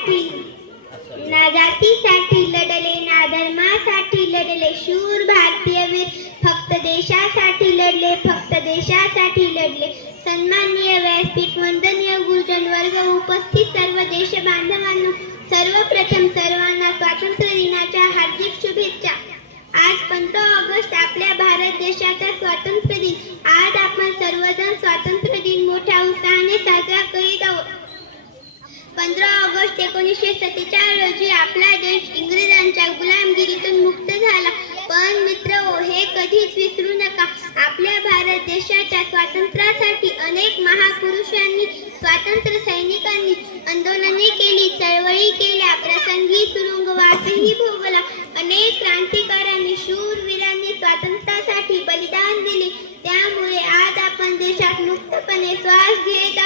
देशासाठी ना जातीसाठी लढले ना धर्मासाठी लढले. शूर भारतीय वीर फक्त देशासाठी लढले फक्त देशासाठी लढले. सन्माननीय व्यासपीठ वंदनीय गुरुजन वर्ग उपस्थित सर्व देश बांधवांनो सर्वप्रथम सर्वांना स्वातंत्र्य दिनाच्या हार्दिक शुभेच्छा. आज पंधरा ऑगस्ट आपल्या भारत देशाचा स्वातंत्र्य दिन. आज आपण सर्वजण स्वातंत्र्य दिन मोठ्या उत्साहाने साजरा करीत आहोत पंधरा ऑगस्ट एकोणीसशे सत्तेचाळ रोजी आपला देश इंग्रजांच्या गुलामगिरीतून मुक्त झाला. पण मित्र हे कधीच विसरू नका. आपल्या भारत देशाच्या स्वातंत्र्यासाठी अनेक महापुरुषांनी स्वातंत्र्य सैनिकांनी आंदोलने केली चळवळी केल्या प्रसंगी तुरुंगवासही भोगला. अनेक क्रांतिकारांनी शूरवीरांनी स्वातंत्र्यासाठी बलिदान दिले. त्यामुळे आज आपण देशात मुक्तपणे श्वास घेत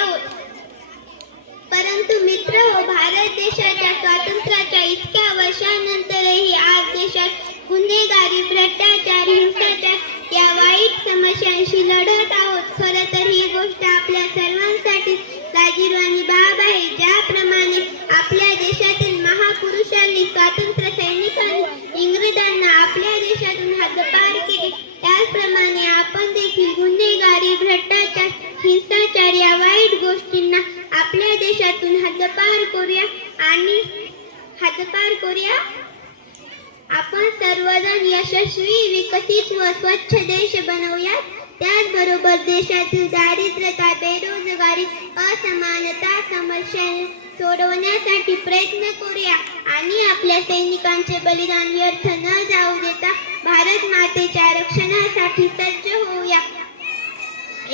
परंतु मित्र हो भारत देशाच्या स्वातंत्र्याच्या इतक्या वर्षानंतरही आज देशात गुन्हेगारी भ्रष्टाचार हिंसाचार या वाईट समस्यांशी लढत आहोत. खरं तर ही गोष्ट आपल्या सर्वांसाठी लाजीरवाणी बाब आहे. ज्याप्रमाणे आपल्या देशातील महापुरुषांनी स्वातंत्र्य सैनिकांनी इंग्रजांना आपल्या देशातून हद्दपार केले त्याचप्रमाणे आपण देखील गुन्हेगारी भ्रष्टाचार हिंसाचार या वाईट गोष्टींना आपल्या देशातून हद्दपार करूया आणि हद्दपार करूया. आपण सर्वजण यशस्वी विकसित व स्वच्छ देश बनवूया त्याचबरोबर देशातील दारिद्र्यता बेरोजगारी असमानता समस्या सोडवण्यासाठी प्रयत्न करूया आणि आपल्या सैनिकांचे बलिदान व्यर्थ न जाऊ देता भारत मातेच्या रक्षणासाठी सज्ज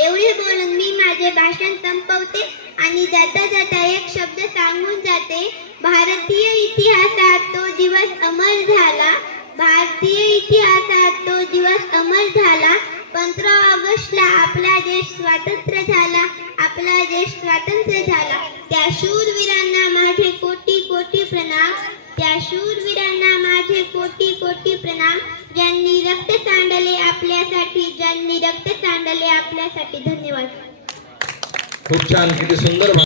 एवढे बोलून मी माझे भाषण संपवते आणि जाता जाता एक शब्द सांगून जाते. भारतीय इतिहासात तो दिवस अमर झाला. भारतीय इतिहासात तो दिवस अमर झाला. पंधरा ऑगस्टला आपला देश स्वातंत्र्य झाला. आपला देश स्वातंत्र्य झाला. त्या शूरवीरांना माझे कोटी कोटी प्रणाम. त्या शूरवीरांना माझे कोटी कोटी प्रणाम. ज्यांनी रक्त सांडले आपल्यासाठी ज्यांनी रक्त सांडले आपल्यासाठी धन्यवाद. खूप छान किती सुंदर